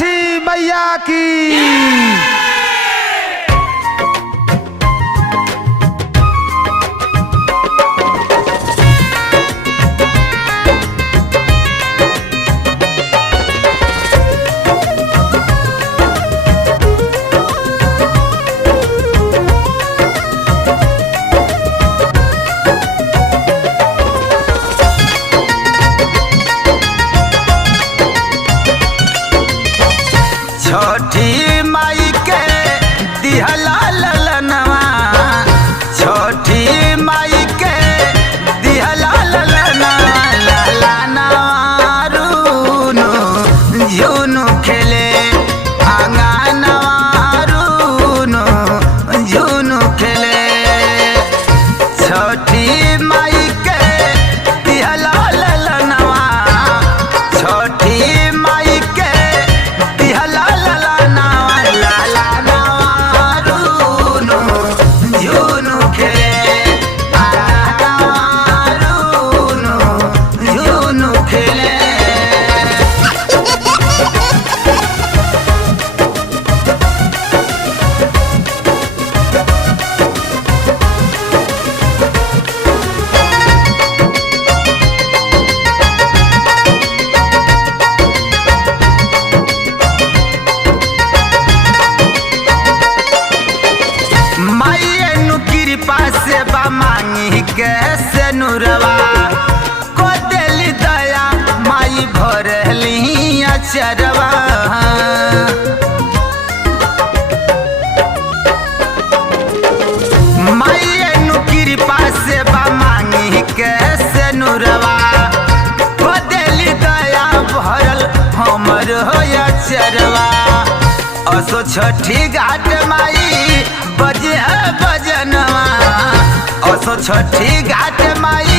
छठी मैया की। छठी माई के दिहला ललनवा, छठी माई के दिहला ललनवा, ललनवा रूनु झुनु खेले आंगनवा, रूनु झुनु खेले। छठी माई के दिहला ललनवा, छठी माई के दिहला से बा मांगी कैसे नुरवा को दिली दया माई भरली अचरवा। माई कृपा से बा मांगी कैसे नुरवा को दिली दया भरल हमर हो अचरवा। असो छठी घाट माई बजे बजनवा, असो छठी घाट माई